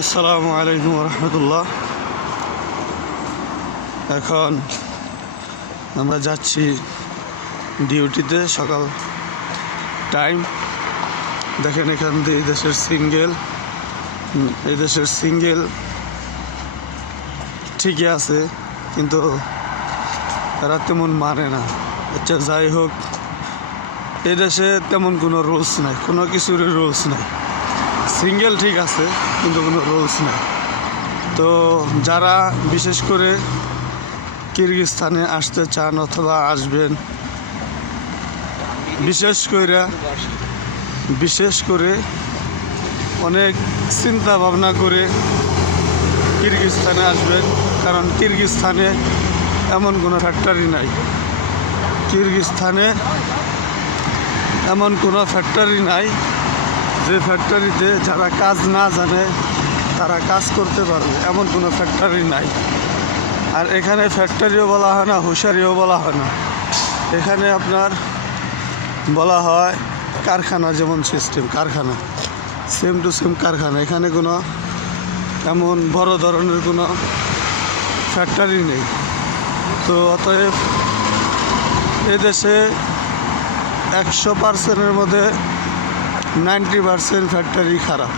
আসসালামু আলাইকুম রহমতুল্লাহ। এখন আমরা যাচ্ছি ডিউটিতে, সকাল টাইম। দেখেন এখান দিয়ে এই দেশের সিঙ্গেল ঠিকই আছে, কিন্তু তারা তেমন মানে না। আচ্ছা, যাই হোক, এই দেশে তেমন কোনো রুলস নাই, কোনো কিছুরই রুলস নাই। সিঙ্গেল ঠিক আছে, কিন্তু কোনো রুলস নাই। তো যারা বিশেষ করে কিরগিজস্তানে আসতে চান অথবা আসবেন, বিশেষ করে অনেক চিন্তা ভাবনা করে কিরগিজস্তানে আসবেন, কারণ কিরগিজস্তানে এমন কোনো ফ্যাক্টরি নাই। কিরগিজস্তানে এমন কোনো ফ্যাক্টরি নাই যে ফ্যাক্টরিতে যারা কাজ না জানে তারা কাজ করতে পারবে, এমন কোনো ফ্যাক্টরি নাই। আর এখানে ফ্যাক্টরিও বলা হয় না, হুঁশিয়ারিও বলা হয় না। এখানে আপনার বলা হয় কারখানা, যেমন সিস্টেম কারখানা, সেম টু সেম কারখানা। এখানে কোনো এমন বড় ধরনের কোনো ফ্যাক্টরি নেই। তো অতএব এদেশে 100%-এর মধ্যে 90% ফ্যাক্টরি খারাপ।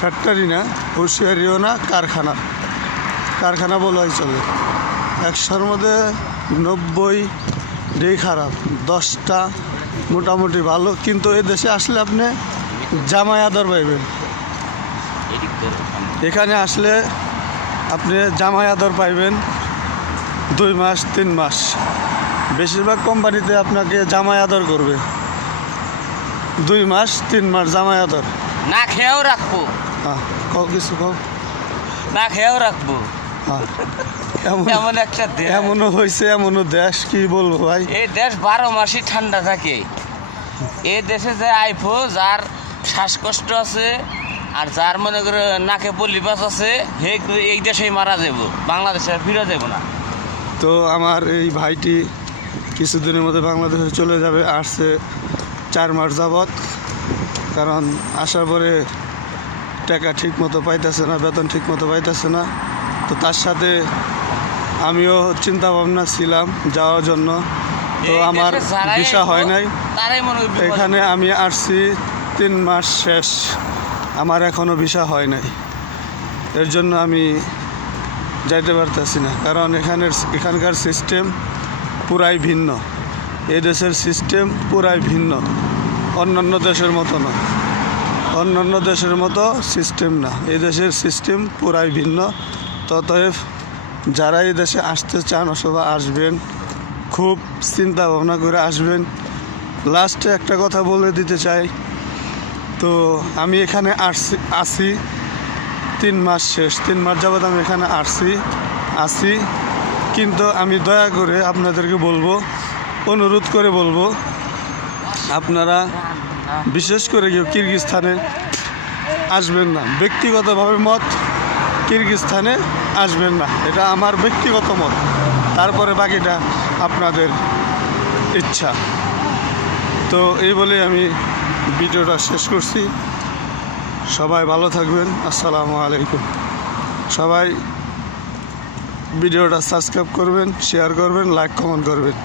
ফ্যাক্টরি না, হুঁশিয়ারিও না, কারখানা বলাই চলে। 100-র মধ্যে 90টাই খারাপ, 10টা মোটামুটি ভালো। কিন্তু এই দেশে আসলে আপনি জামাই আদর পাইবেন। এখানে আসলে আপনি জামাই আদর পাইবেন 2 মাস 3 মাস। বেশিরভাগ কোম্পানিতে আপনাকে জামাই আদর করবে 2 মাস 3 মাস জামাই আদর। না খেয়েও রাখবো। হ্যাঁ, কিছু না খেয়েও রাখবো। হ্যাঁ, এমন একটা দেশ, এমনও হয়েছে, এমনও দেশ, কি বলবো ভাই। এই দেশ 12 মাসই ঠান্ডা থাকে। এই দেশে যে আইফো, যার শ্বাসকষ্ট আছে আর যার মনে করে নাকে পলিপাস আছে, এই দেশেই মারা যাব, বাংলাদেশে ফিরে যাব না। তো আমার এই ভাইটি কিছুদিনের মধ্যে বাংলাদেশে চলে যাবে, আসছে 4 মাস যাবৎ। কারণ আসার পরে টাকা ঠিক মতো পাইতেছে না, বেতন ঠিক মতো পাইতেছে না। তো তার সাথে আমিও চিন্তা ভাবনা ছিলাম যাওয়ার জন্য, তো আমার ভিসা হয় নাই। এখানে আমি আসছি 3 মাস শেষ, আমার এখনও ভিসা হয় নাই। এর জন্য আমি যাইতে পারতেছি না, কারণ এখানকার সিস্টেম পুরাই ভিন্ন। এই দেশের সিস্টেম পুরাই ভিন্ন, অন্যান্য দেশের মতো না, অন্যান্য দেশের মতো সিস্টেম না। এই দেশের সিস্টেম পুরাই ভিন্ন। ততএব যারা এই দেশে আসতে চান অথবা আসবেন, খুব চিন্তা ভাবনা করে আসবেন। লাস্টে একটা কথা বলে দিতে চাই, তো আমি এখানে আসি 3 মাস শেষ, 3 মাস যাবৎ আমি এখানে আসি। কিন্তু আমি দয়া করে আপনাদেরকে বলবো, অনুরোধ করে বলবো, আপনারা বিশেষ করে কেউ কিরগিজস্তানে আসবেন না। ব্যক্তিগতভাবে মত, কিরগিজস্তানে আসবেন না, এটা আমার ব্যক্তিগত মত। তারপরে বাকিটা আপনাদের ইচ্ছা। তো এই বলে আমি ভিডিওটা শেষ করছি। সবাই ভালো থাকবেন। আসসালামু আলাইকুম। সবাই ভিডিওটা সাবস্ক্রাইব করবেন, শেয়ার করবেন, লাইক কমেন্ট করবেন।